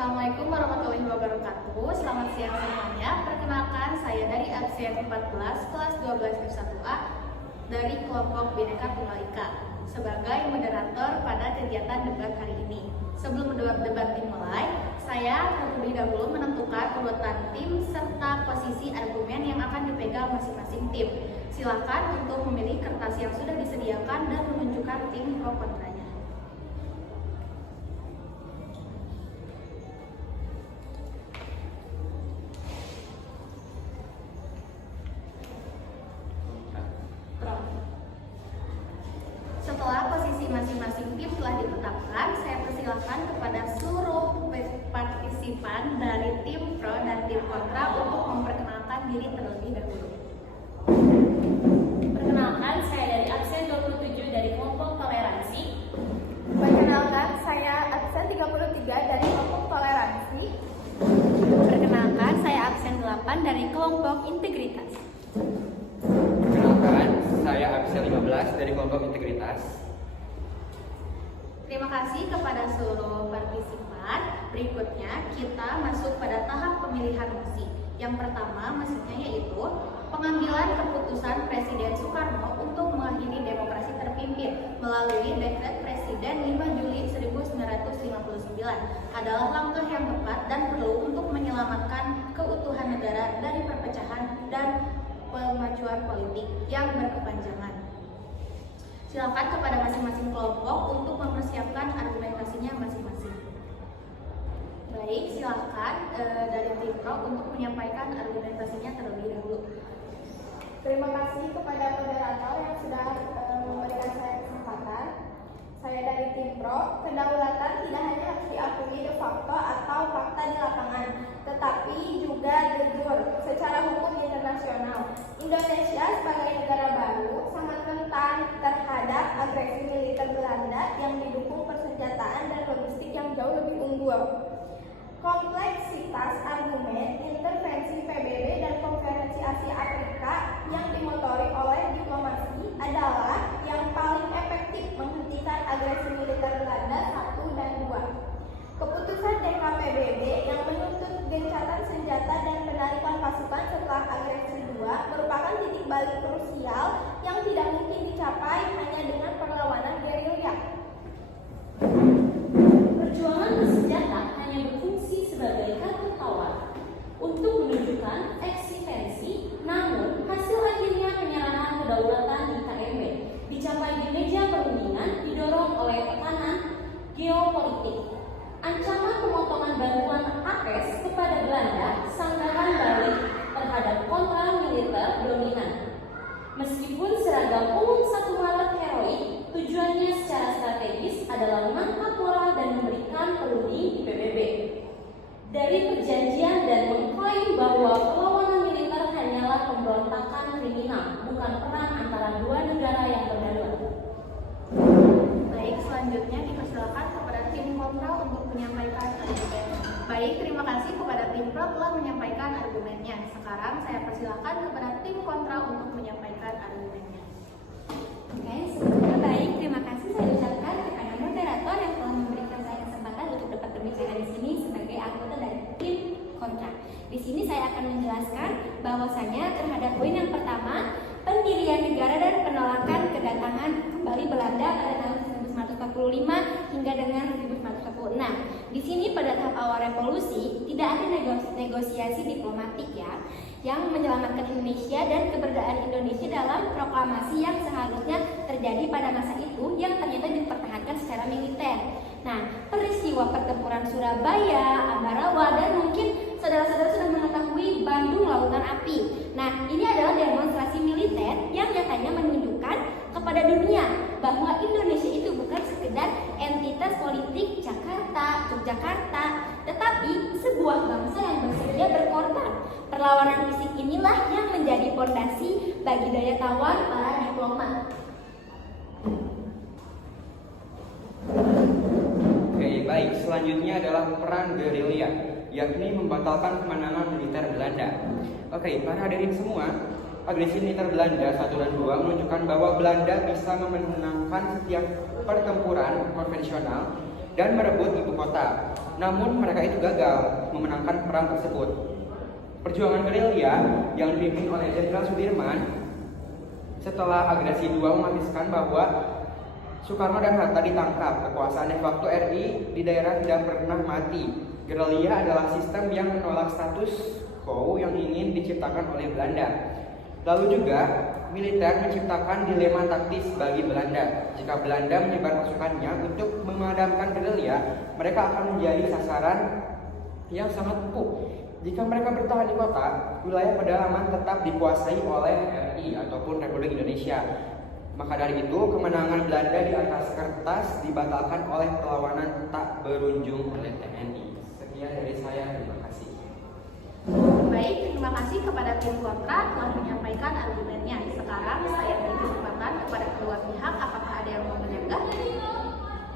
Assalamualaikum warahmatullahi wabarakatuh. Selamat siang semuanya. Perkenalkan, saya dari absen 14 kelas 12 F1A dari kelompok Bhinneka Tunggal Ika sebagai moderator pada kegiatan debat hari ini. Sebelum debat dimulai, saya terlebih dahulu menentukan urutan tim serta posisi argumen yang akan dipegang masing-masing tim. Silakan untuk memilih kertas yang sudah disediakan dan menunjukkan tim pro kontranya. Setelah posisi masing-masing tim telah ditetapkan, saya persilahkan kepada seluruh partisipan dari tim pro dan tim kontra untuk memperkenalkan diri terlebih dahulu. Perkenalkan, saya dari absen 27 dari kelompok toleransi. Perkenalkan, saya absen 33 dari kelompok toleransi. Perkenalkan, saya absen 8 dari kelompok integritas. Perkenalkan, saya absen 15 dari kelompok integritas. Terima kasih kepada seluruh partisipan. Berikutnya kita masuk pada tahap pemilihan mosi. Yang pertama mosinya yaitu pengambilan keputusan Presiden Soekarno untuk mengakhiri demokrasi terpimpin melalui Dekret Presiden 5 Juli 1959 adalah langkah yang tepat dan perlu untuk menyelamatkan keutuhan negara dari perpecahan dan pemajuan politik yang berkepanjangan. Silakan kepada masing-masing kelompok untuk mempersiapkan argumentasinya masing-masing. Baik, silakan dari tim pro untuk menyampaikan argumentasinya terlebih dahulu. Terima kasih kepada moderator yang sudah memberikan saya kesempatan. Saya dari tim pro, kedaulatan tidak hanya harus diakui de facto atau fakta di lapangan, tetapi juga de jure secara hukum internasional. Indonesia sebagai negara baru sangat rentan terhadap agresi militer Belanda yang didukung persenjataan dan logistik yang jauh lebih unggul. Kompleksitas argumen intervensi PBB dan Konferensi Asia Afrika yang dimotori oleh diplomasi adalah yang paling efektif menghentikan agresi militer Belanda 1 dan 2. Keputusan DKPBB yang menuntut gencatan senjata dan penarikan pasukan setelah agresi 2 merupakan titik balik krusial yang tidak mungkin dicapai hanya dengan perlawanan gerilya. Perjuangan bersenjata hanya berfungsi sebagai kata tawar untuk menunjukkan eksistensi, namun hasil akhirnya penyerahan kedaulatan di KMB dicapai di meja perundingan didorong oleh tekanan geopolitik. Ancaman pemotongan bantuan APES kepada Belanda sanggahan balik terhadap kontra militer dominan. Meskipun seragam umum 1 Maret heroik, tujuannya secara strategis adalah menangkap moral dan memberikan perunding di PBB. Dari perjanjian dan mengklaim bahwa perlawanan militer hanyalah pemberontakan kriminal, bukan perang antara dua negara yang berdaulatan. Baik, selanjutnya dipersilakan kepada tim kontra untuk menyampaikan argumen. Baik, terima kasih kepada tim pro telah menyampaikan argumennya. Sekarang saya persilakan kepada tim kontra untuk menyampaikan argumennya. Oke, sebelumnya baik, terima kasih saya ucapkan kepada moderator yang telah memberikan saya kesempatan untuk dapat berbicara di sini sebagai anggota dari tim kontra. Di sini saya akan menjelaskan bahwasanya terhadap poin yang pertama, pendirian negara dan penolakan kedatangan kembali Belanda pada tahun 1945 hingga dengan 1946. Di sini pada tahap awal revolusi tidak ada negosiasi diplomatik yang menyelamatkan Indonesia dan keberadaan Indonesia dalam proklamasi yang seharusnya terjadi pada masa itu yang ternyata dipertahankan secara militer. Nah, peristiwa pertempuran Surabaya, Ambarawa, dan mungkin saudara-saudara sudah mengetahui Bandung Lautan Api. Nah, ini adalah demonstrasi militer yang nyatanya menunjukkan kepada dunia bahwa Indonesia itu bukan sekedar entitas politik Yogyakarta, tetapi sebuah bangsa yang bersedia berkorban. Perlawanan fisik inilah yang menjadi fondasi bagi daya tawar para diplomat. Oke, baik. Selanjutnya adalah peran gerilya, yakni membatalkan kemenangan militer Belanda. Oke, para hadirin semua, agresi militer Belanda 1 dan 2 menunjukkan bahwa Belanda bisa memenangkan setiap pertempuran konvensional dan merebut ibu kota. Namun mereka itu gagal memenangkan perang tersebut. Perjuangan gerilya yang dipimpin oleh Jenderal Sudirman setelah agresi 2 memastikan bahwa Soekarno dan Hatta ditangkap. Kekuasaan de facto RI di daerah tidak pernah mati. Gerilya adalah sistem yang menolak status quo yang ingin diciptakan oleh Belanda. Lalu juga militer menciptakan dilema taktis bagi Belanda. Jika Belanda menyebar pasukannya untuk memadamkan gerilya, mereka akan menjadi sasaran yang sangat empuk. Jika mereka bertahan di kota, wilayah pedalaman tetap dikuasai oleh RI ataupun Republik Indonesia. Maka dari itu, kemenangan Belanda di atas kertas dibatalkan oleh perlawanan tak berujung oleh TNI. Sekian dari saya, terima kasih. Baik, terima kasih kepada tim kontra telah menyampaikan argumennya. Sekarang saya beri kesempatan kepada kedua pihak, apakah ada yang mau menyanggah?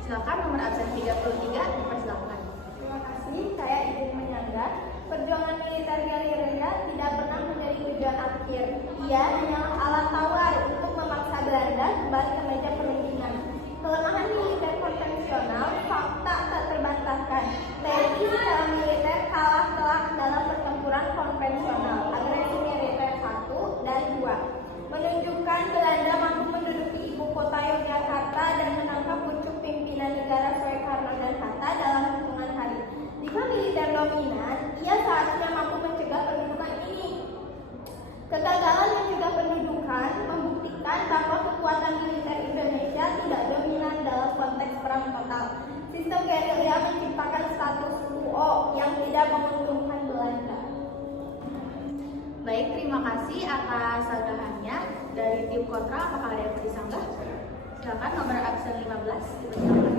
Silakan, nomor absen 33 dipersilakan. Terima kasih, saya ingin menyanggah. Perjuangan militer gerilya tidak pernah menjadi tujuan akhir. Ia hanyalah alat tawar untuk memaksa Belanda kembali ke meja perundingan. Kelemahan militer konvensional fakta tak terbantahkan. TNI secara militer kalah telak dalam pertempuran konvensional. Agresi militer 1 dan 2 menunjukkan Belanda mampu menduduki ibu kota Yogyakarta dan menangkap pucuk pimpinan negara Soekarno dan Hatta dalam hitungan hari. Jika militer dominan, ia seharusnya mampu mencegah pendudukan ini. Kegagalan mencegah pendudukan membuktikan bahwa kekuatan militer Indonesia tidak dominan dalam konteks perang total. Sistem gerilya menciptakan status quo yang tidak menguntungkan Belanda. Baik, terima kasih atas sanggahannya. Dari tim kontra, apakah ada yang mau disanggah? Silakan, nomor absen 15 dipersilakan.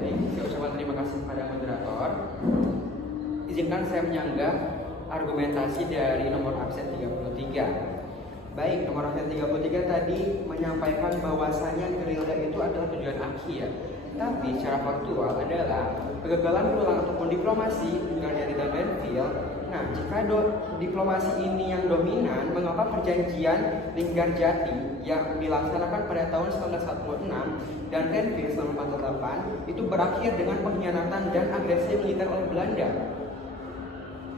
Baik, saya ucapkan terima kasih kepada moderator. Izinkan saya menyanggah argumentasi dari nomor absen 33. Baik, nomor absen 33 tadi menyampaikan bahwasanya gerilya itu adalah tujuan akhir. Tapi secara faktual adalah kegagalan berulang ataupun diplomasi tinggal dari Dandenville. Nah, jika diplomasi ini yang dominan, mengapa perjanjian Linggarjati yang dilaksanakan pada tahun 1946 dan Dandenville selama 48 itu berakhir dengan pengkhianatan dan agresi militer oleh Belanda?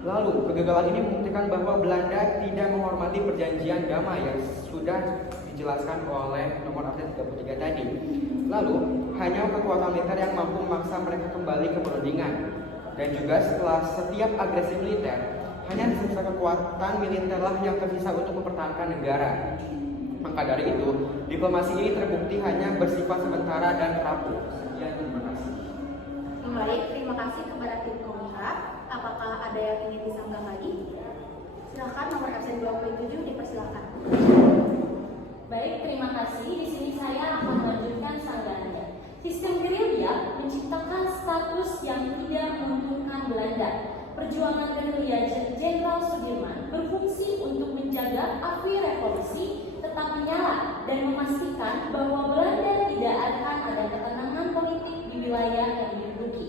Lalu, kegagalan ini membuktikan bahwa Belanda tidak menghormati perjanjian damai yang sudah dijelaskan oleh nomor absen 33 tadi. Lalu, hanya kekuatan militer yang mampu memaksa mereka kembali ke perundingan. Dan juga setelah setiap agresi militer, hanya sisa kekuatan militerlah yang tersisa untuk mempertahankan negara. Maka dari itu, diplomasi ini terbukti hanya bersifat sementara dan rapuh. Sekian, terima kasih. Baik, terima kasih kepada tim kontra. Apakah ada yang ingin disanggah lagi? Silakan, nomor absen 27 dipersilakan. Baik, terima kasih. Di sini saya akan melanjutkan sanggahannya. Sistem gerilya menciptakan status yang tidak menguntungkan Belanda. Perjuangan gerilya Jenderal Sudirman berfungsi untuk menjaga api revolusi tetap menyala dan memastikan bahwa Belanda tidak akan ada ketenangan politik di wilayah yang diduduki.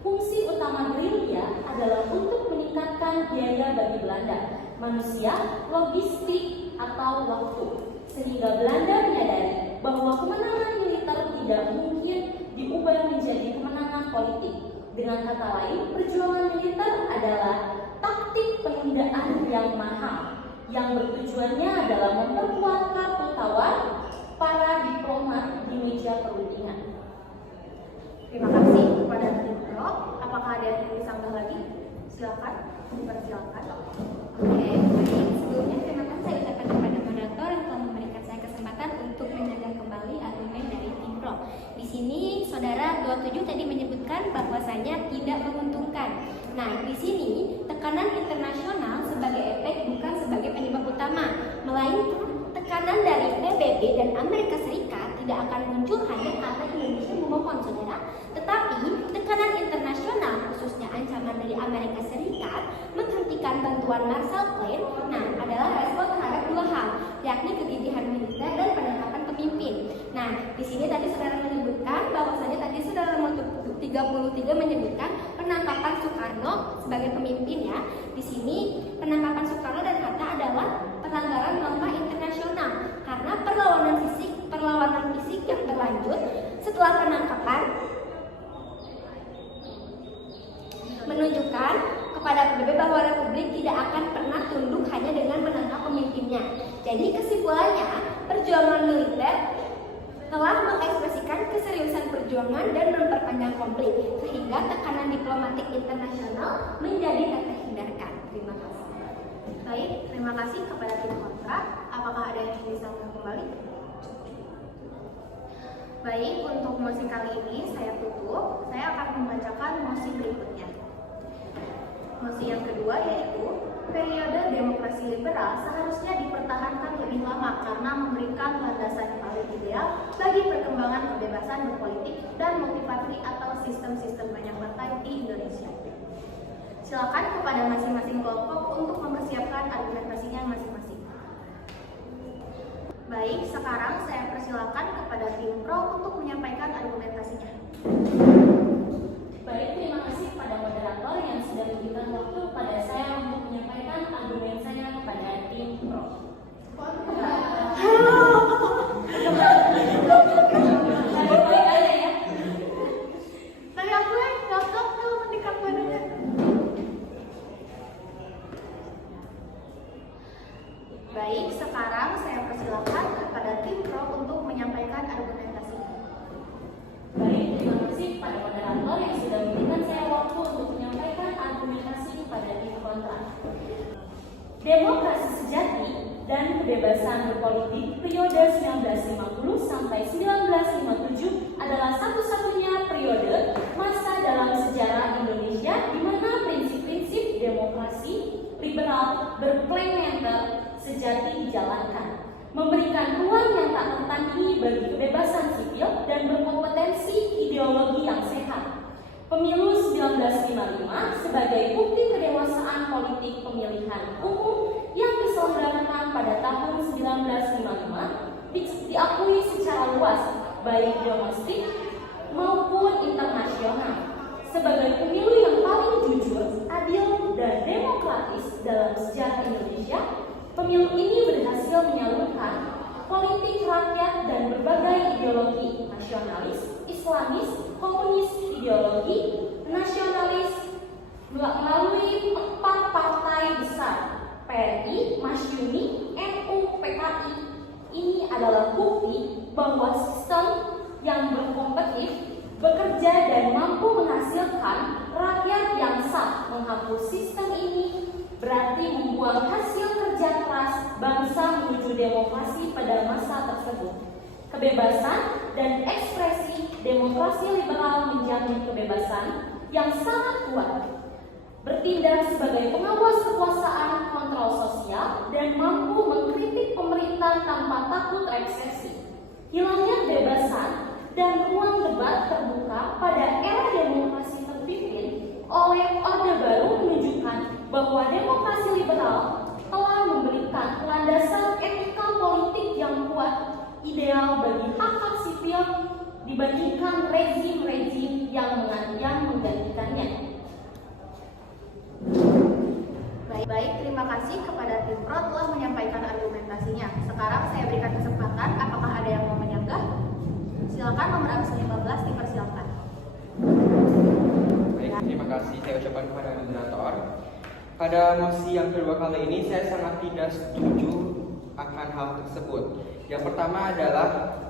Fungsi utama gerilya adalah untuk meningkatkan biaya bagi Belanda, manusia, logistik, atau waktu, sehingga Belanda menyadari bahwa kemenangan militer tidak mungkin diubah menjadi kemenangan politik. Dengan kata lain, perjuangan militer adalah taktik penundaan yang mahal, yang bertujuannya adalah memperkuat kartu tawar para diplomat di meja perundingan. Terima kasih kepada tim pro. Apakah ada yang ingin disanggah lagi? Silakan, dipersilakan. Oke, baik. Sebelumnya terima kasih saya ucapkan kepada moderator yang telah memberikan saya kesempatan untuk menjaga kembali argumen dari tim pro. Di sini saudara 27 tadi menyebutkan bahwasanya tidak menguntungkan. Nah, di sini tekanan internasional sebagai efek bukan sebagai penyebab utama, melainkan tekanan dari PBB dan Amerika Serikat tidak akan muncul hanya karena Indonesia memohon, saudara. Tetapi tekanan internasional, khususnya ancaman dari Amerika Serikat menghentikan bantuan Marshall Plan, adalah respon terhadap dua hal, yakni kegigihan militer dan penangkapan pemimpin. Nah, di sini tadi saudara menyebutkan bahwasanya tadi saudara nomor 33 menyebutkan penangkapan Soekarno sebagai pemimpin ya. Di sini penangkapan Soekarno dan Hatta adalah pelanggaran norma internasional karena perlawanan fisik yang berlanjut setelah penangkapan menunjukkan kepada PBB bahwa Republik tidak akan pernah tunduk hanya dengan menangkap pemimpinnya. Jadi kesimpulannya, perjuangan militer telah mengekspresikan keseriusan perjuangan dan memperpanjang konflik, sehingga tekanan diplomatik internasional menjadi tak terhindarkan. Terima kasih. Baik, terima kasih kepada tim kontra. Apakah ada yang bisa kembali? Baik, untuk mosi kali ini saya tutup. Saya akan membacakan mosi berikutnya. Mosi yang kedua yaitu periode demokrasi liberal seharusnya dipertahankan lebih lama karena memberikan landasan yang paling ideal bagi perkembangan kebebasan berpolitik dan multiparti atau sistem-sistem banyak partai di Indonesia. Silakan kepada masing-masing kelompok untuk mempersiapkan argumentasinya masing-masing. Baik, sekarang saya persilakan kepada tim pro untuk menyampaikan argumentasinya. Baik, terima kasih kepada moderator yang sudah memberikan waktu kepada saya untuk menyampaikan argumen saya kepada tim pro. Baik-baik aja ya. Tapi aku yang gagap tuh mendikat badannya. Baik, sekarang saya persilakan kepada tim pro untuk menyampaikan argumentasinya. Baik, terima kasih kepada moderator yang sudah memberikan saya waktu untuk menyampaikan argumentasi kepada tim kontra. Demokrasi sejati dan kebebasan berpolitik periode 1950 sampai 1957 adalah satu-satunya periode masa dalam sejarah Indonesia di mana prinsip-prinsip demokrasi liberal berplementer sejati dijalankan, memberikan ruang yang tak tertandingi bagi kebebasan sipil dan berkompetensi ideologi yang sehat. Pemilu 1955 sebagai bukti kedewasaan politik pemilihan umum yang diselenggarakan pada tahun 1955 diakui secara luas baik domestik maupun internasional sebagai pemilu yang paling jujur, adil, dan demokratis dalam sejarah Indonesia. Pemilu ini berhasil menyalurkan politik rakyat dan berbagai ideologi nasionalis, Islamis, komunis, ideologi nasionalis melalui 4 partai besar, PRI, Masyumi, NU, PKI. Ini adalah bukti bahwa sistem yang berkompetitif, bekerja dan mampu menghasilkan rakyat yang sah. Menghapus sistem ini berarti membuang hasil kerja keras bangsa menuju demokrasi pada masa tersebut. Kebebasan dan ekspresi demokrasi liberal menjamin kebebasan yang sangat kuat, bertindak sebagai pengawas kekuasaan, kontrol sosial, dan mampu mengkritik pemerintah tanpa takut resesi. Hilangnya kebebasan dan ruang debat terbuka pada era demokrasi terpimpin oleh Orde Baru menunjukkan bahwa demokrasi liberal telah memberikan landasan etika politik yang kuat, ideal bagi hak-hak sipil dibandingkan rezim-rezim yang menggantikannya. Baik, terima kasih kepada tim pro telah menyampaikan argumentasinya. Sekarang saya berikan kesempatan, apakah ada yang mau menyanggah? Silakan nomor absen 15 dipersilakan. Baik, terima kasih saya ucapkan kepada moderator. Pada mosi yang kedua kali ini saya sangat tidak setuju akan hal tersebut. Yang pertama adalah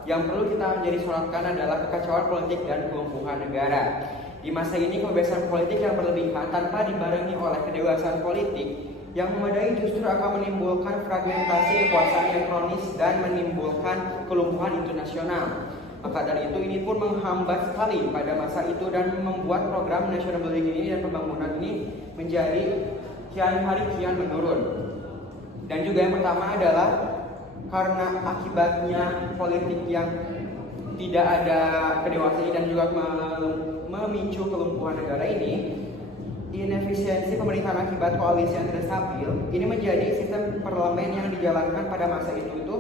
yang perlu kita menjadi sorotkan adalah kekacauan politik dan kelumpuhan negara. Di masa ini kebebasan politik yang berlebihan tanpa dibarengi oleh kedewasaan politik yang memadai justru akan menimbulkan fragmentasi kekuasaan yang kronis dan menimbulkan kelumpuhan internasional. Maka dari itu ini pun menghambat sekali pada masa itu dan membuat program national building ini dan pembangunan ini menjadi kian hari kian menurun. Dan juga yang pertama adalah karena akibatnya politik yang tidak ada kedewasaan dan juga memicu kelumpuhan negara ini, inefisiensi pemerintahan akibat koalisi yang tidak stabil ini menjadi sistem parlemen yang dijalankan pada masa itu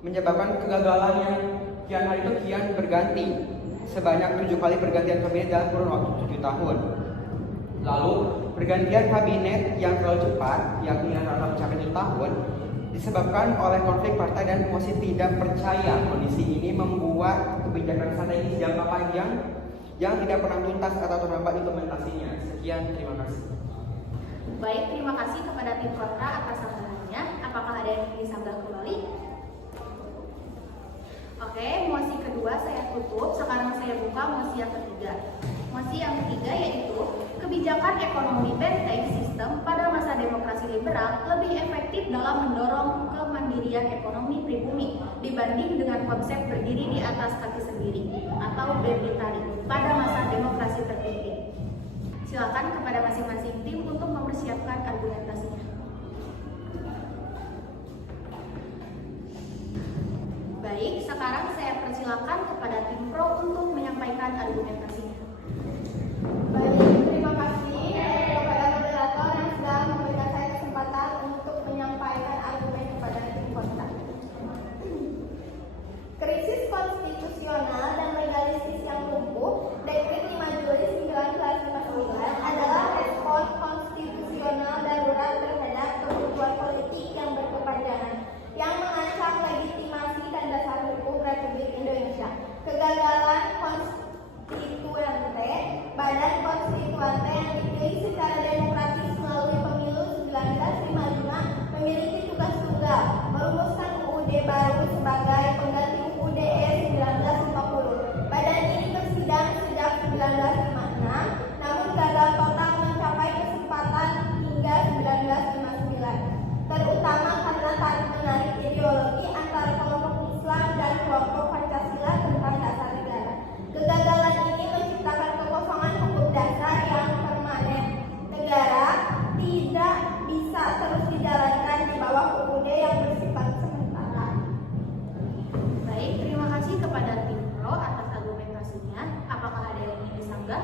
menyebabkan kegagalannya. Kian hari itu kian berganti, sebanyak 7 kali pergantian kabinet dalam kurun waktu 7 tahun. Lalu pergantian kabinet yang terlalu cepat, yakni rata-rata mencapai 7 tahun, disebabkan oleh konflik partai dan emosi tidak percaya. Kondisi ini membuat kebijakan strategis jangka panjang yang tidak pernah tuntas atau terlambat implementasinya. Sekian, terima kasih. Baik, terima kasih kepada tim kontra atas sanggahannya. Apakah ada yang disanggah kembali? Oke, mosi kedua saya tutup. Sekarang saya buka mosi yang ketiga. Mosi yang ketiga yaitu kebijakan ekonomi benteng sistem pada masa demokrasi liberal lebih efektif dalam mendorong kemandirian ekonomi pribumi dibanding dengan konsep berdiri di atas kaki sendiri atau berdikari pada masa demokrasi terpimpin. Silakan kepada masing-masing tim untuk mempersiapkan argumentasinya. Baik, sekarang saya persilakan kepada tim pro untuk menyampaikan argumentasinya. Baik, terima kasih kepada moderator yang sudah memberikan saya kesempatan untuk menyampaikan argumen kepada tim kontra. Krisis konstitusional dan legalistis yang lumpuh, Dekret 5 Juli 1959 adalah respon konstitusional darurat terhadap kebutuhan politik yang berkepanjangan yang mengancam legitimasi dan dasar hukum Republik Indonesia. Kegagalan konstituante, badan konstituante yang dipilih secara demokratis melalui pemilu 1955 memiliki tugas tunggal merumuskan UUD baru sebagai pengganti UUD 1950. Badan ini bersidang sejak 1956, namun gagal total mencapai kesempatan hingga 1959, terutama karena tarik menarik ideologi antara kelompok Islam dan kelompok Pancasila tentang dasar negara. Kegagalan ini menciptakan kekosongan hukum dasar yang permanen. Negara tidak bisa terus dijalankan di bawah UUD yang bersifat sementara. Baik, terima kasih kepada tim pro atas argumentasinya. Apakah ada yang ingin disanggah?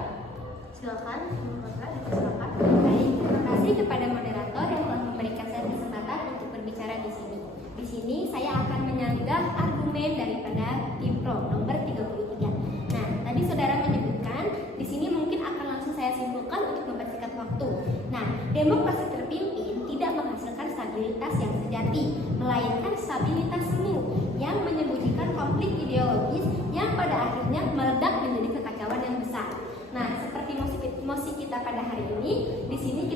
Silakan, tim kontra dipersilakan. Baik, terima kasih kepada moderator yang telah memberikan saya kesempatan untuk berbicara di sini. Di sini saya akan menyanggah argumen daripada tim pro nomor 33. Nah, tadi saudara menyebutkan di sini mungkin akan langsung saya simpulkan untuk mempersingkat waktu. Nah, demokrasi terpimpin tidak menghasilkan stabilitas yang sejati, melainkan stabilitas semu yang menyembunyikan konflik ideologis yang pada akhirnya meledak menjadi kekacauan yang besar. Nah, seperti mosi kita pada hari ini, di sini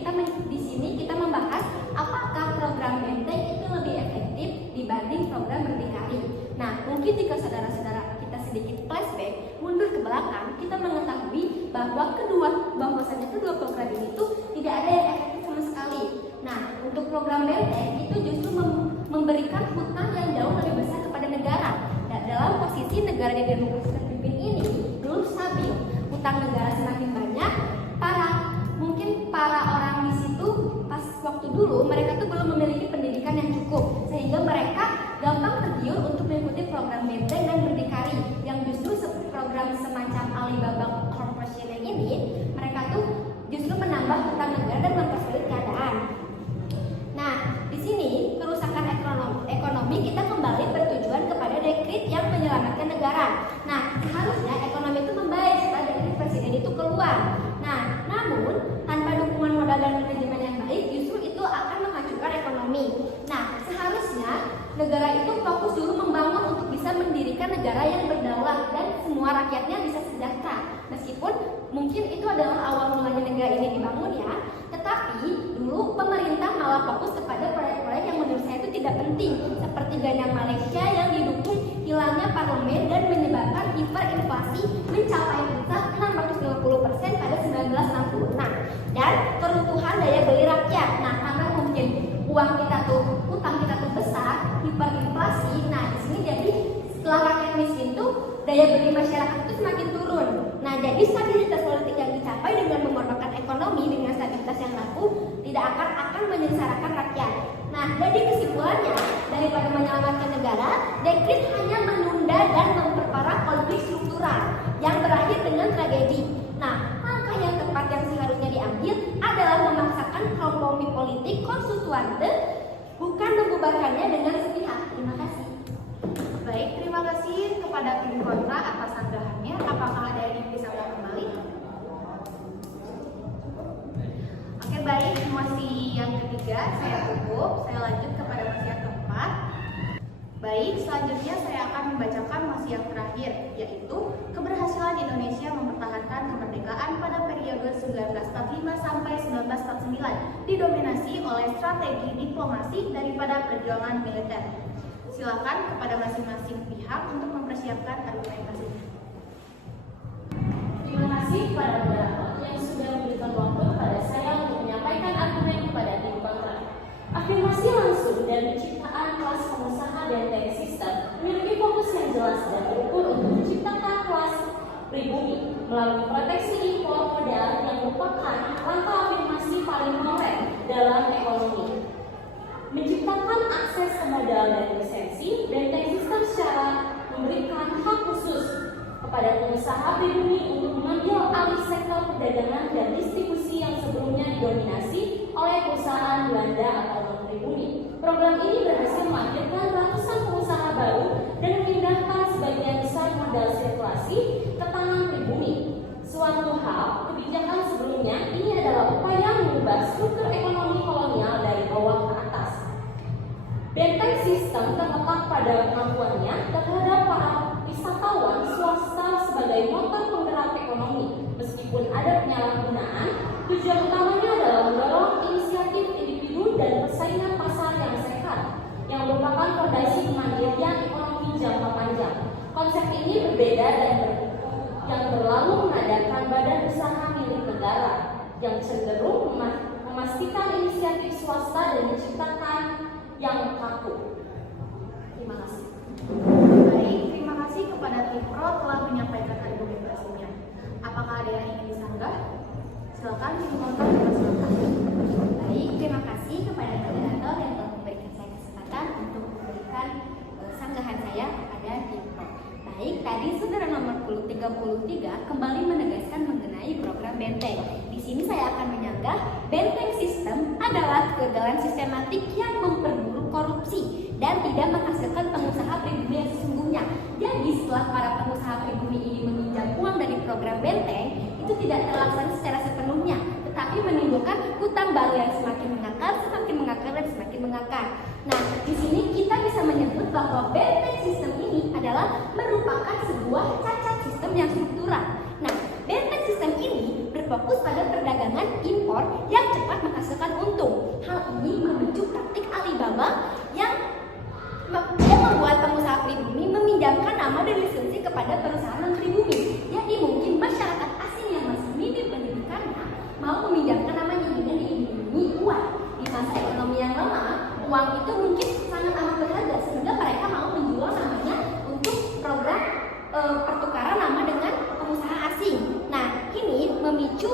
kita membahas apakah program benteng itu lebih efektif dibanding program berdikari. Nah, mungkin jika saudara-saudara kita sedikit flashback mundur ke belakang, kita mengetahui bahwasannya kedua program ini tuh tidak ada yang efektif sama sekali. Nah, untuk program benteng itu justru memberikan hutang yang jauh lebih besar kepada negara. Dan dalam posisi negara yang demokrasi terpimpin ini belum stabil, hutang negara semakin banyak. Para orang di situ pas waktu dulu mereka tuh belum memiliki pendidikan yang cukup, sehingga mereka gampang tergiur untuk mengikuti program benteng dan berdikari yang justru program semacam Alibaba Corporation ini mereka tuh justru menambah hutang negara dan mempersulit keadaan. Nah, di sini kerusakan ekonomi kita kembali bertujuan kepada dekret yang menyelamatkan negara. Nah, seharusnya ekonomi itu membaik setelah dekret presiden itu keluar. Nah, namun tanpa dukungan modal dan manajemen yang baik, justru itu akan menghancurkan ekonomi. Nah, seharusnya negara itu fokus dulu membangun untuk bisa mendirikan negara yang berdaulat dan semua rakyatnya bisa sejahtera. Meskipun mungkin itu adalah awal mulanya negara ini dibangun ya, tetapi dulu pemerintah malah fokus kepada proyek-proyek yang menurut saya itu tidak penting, seperti Ganda Malaysia yang didukung hilangnya parlemen dan menyebabkan hiperinflasi mencapai puncak 650% pada 1966 dan keruntuhan daya beli rakyat. Nah, karena mungkin uang kita tuh, utang kita tuh besar, hiperinflasi. Nah, di sini jadi setelah rakyat miskin tuh daya beli masyarakat itu semakin turun. Nah, jadi stabilitas politik yang dicapai dengan mengorbankan ekonomi dengan stabilitas yang laku tidak akan menyengsarakan rakyat. Nah, jadi kesimpulannya daripada menyelamatkan negara, dekret hanya menunda dan memperparah konflik struktural yang berakhir dengan tragedi. Nah, langkah yang tepat yang seharusnya diambil adalah memaksakan kompromi politik konstituante, bukan membubarkannya dengan sepihak. Terima kasih. Baik, terima kasih kepada tim kontra atas sanggahannya. Apakah ada yang bisa kembali? Oke, baik. Mosi yang ketiga saya tutup. Saya lanjut kepada mosi yang keempat. Baik, selanjutnya saya akan membacakan mosi yang terakhir, yaitu keberhasilan Indonesia mempertahankan kemerdekaan pada periode 1945 sampai 1949 didominasi oleh strategi diplomasi daripada perjuangan militer. Silakan kepada masing-masing pihak untuk mempersiapkan argumentasinya. Terima kasih kepada moderator yang sudah memberikan waktu kepada saya untuk menyampaikan argumen kepada tim kontra. Afirmasi langsung dan penciptaan kelas pengusaha benteng sistem memiliki fokus yang jelas dan terukur untuk menciptakan kelas pribumi melalui proteksi impor modal yang merupakan langkah afirmasi paling moderat dalam ekonomi. Menciptakan akses ke modal dan lisensi, benteng sistem secara memberikan hak khusus kepada pengusaha pribumi untuk mengambil alih sektor perdagangan dan distribusi yang sebelumnya didominasi oleh perusahaan Belanda atau non-pribumi. Program ini berhasil menghadirkan ratusan pengusaha baru dan memindahkan sebagian besar modal sirkulasi ke tangan pribumi. Suatu hal, kebijakan sebelumnya ini adalah upaya mengubah struktur ekonomi kolonial dari bawah ke atas. Benteng sistem terletak pada kemampuannya terhadap para wisatawan swasta sebagai motor penggerak ekonomi. Meskipun ada penyalahgunaan, tujuan utamanya adalah mendorong inisiatif individu dan persaingan pasar yang sehat, yang merupakan fondasi kemandirian ekonomi jangka panjang. Konsep ini berbeda dan yang terlalu mengadakan badan usaha milik negara, yang cenderung memastikan inisiatif swasta dan menciptakan yang kaku. Terima kasih. Baik, terima kasih kepada tim pro telah menyampaikan argumentasinya. Apakah ada yang ingin disanggah? Silakan tim kontra dipersilakan. Baik, terima kasih kepada moderator yang telah memberikan saya kesempatan untuk memberikan sanggahan saya kepada tim pro. Baik, tadi saudara nomor 33 kembali menegaskan mengenai program benteng. Di sini saya akan menyanggah benteng sistem adalah kegagalan sistematik yang memperburuk korupsi dan tidak menghasilkan pengusaha pribumi yang sesungguhnya. Jadi setelah para pengusaha pribumi ini meminjam uang dari program benteng, itu tidak terlaksana secara sepenuhnya, tetapi menimbulkan hutang baru yang semakin mengakar dan semakin mengakar. Nah, di sini kita bisa menyebut bahwa benteng sistem ini adalah merupakan sebuah cacat sistem yang struktural. Nah, benteng sistem ini berfokus pada perdagangan impor yang cepat menghasilkan untung. Hal ini memicu praktik Alibaba yang membuat pengusaha pribumi meminjamkan nama dan lisensi kepada perusahaan non-pribumi. Jadi mungkin masyarakat asing yang masih minim pendidikannya mau meminjamkan namanya dengan diiming-imingi uang. Di masa ekonomi yang lama, uang itu mungkin sangat amat berharga sehingga mereka mau menjual namanya untuk program pertukaran nama dengan pengusaha asing. Nah, ini memicu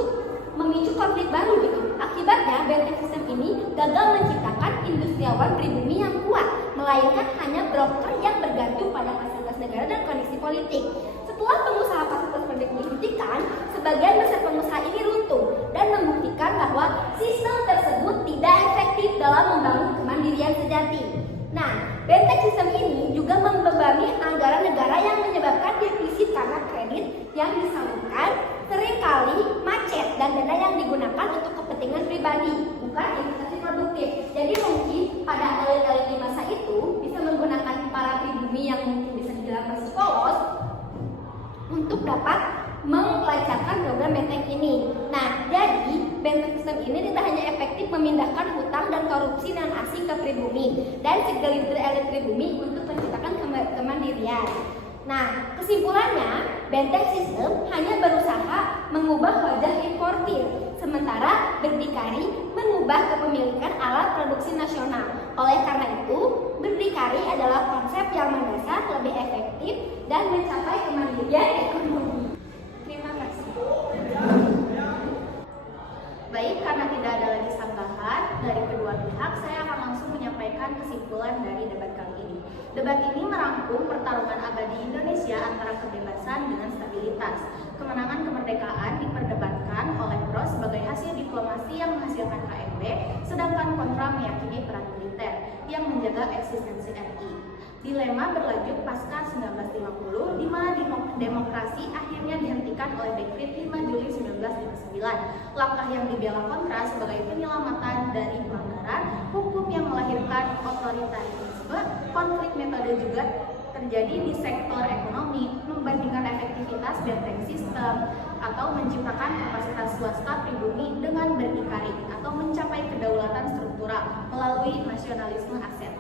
konflik baru gitu. Akibatnya benteng sistem ini gagal menciptakan industriawan pribumi yang kuat, melainkan hanya broker yang bergantung pada fasilitas negara dan kondisi politik. Setelah pengusaha fasilitas politik dihentikan, sebagian besar pengusaha ini runtuh dan membuktikan bahwa sistem tersebut tidak efektif dalam membangun kemandirian sejati. Nah, benteng sistem ini juga membebani anggaran negara yang menyebabkan defisit karena kredit yang disalurkan seringkali macet dan dana yang digunakan untuk kepentingan pribadi, bukan investasi produktif. Jadi mungkin pada elit-elit di masa itu bisa menggunakan para pribumi yang mungkin bisa dibilang masih polos untuk dapat melancarkan program benteng ini. Nah, jadi benteng sistem ini tidak hanya efektif memindahkan hutang dan korupsi dan asing ke pribumi dan segelintir elit pribumi untuk menciptakan kemandirian. Nah, kesimpulannya, benteng sistem hanya berusaha mengubah wajah importir, sementara berdikari mengubah kepemilikan alat produksi nasional. Oleh karena itu, berdikari adalah konsep yang mendasar, lebih efektif, dan mencapai kemandirian ekonomi. Terima kasih. Baik, karena tidak ada lagi sanggahan dari kedua pihak, saya akan langsung menyampaikan kesimpulan dari debat kali ini. Debat ini merangkum pertarungan abadi Indonesia antara kebebasan dengan stabilitas. Kemenangan kemerdekaan diperdebatkan oleh pro sebagai hasil diplomasi yang menghasilkan KMB, sedangkan kontra meyakini peran militer yang menjaga eksistensi RI. Dilema berlanjut pasca 1950, di mana demokrasi akhirnya dihentikan oleh Dekret 5 Juli 1959. Langkah yang dibela kontra sebagai penyelamatan dari pelanggaran hukum yang melahirkan otoritarisme. Konflik metode juga terjadi di sektor ekonomi, membandingkan efektivitas benteng sistem, atau menciptakan kapasitas swasta pribumi dengan berdikari, atau mencapai kedaulatan struktural melalui nasionalisme aset.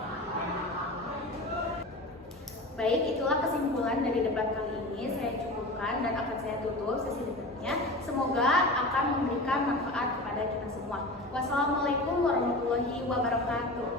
Baik, itulah kesimpulan dari debat kali ini. Saya cukupkan dan akan saya tutup sesi debatnya. Semoga akan memberikan manfaat kepada kita semua. Wassalamualaikum warahmatullahi wabarakatuh.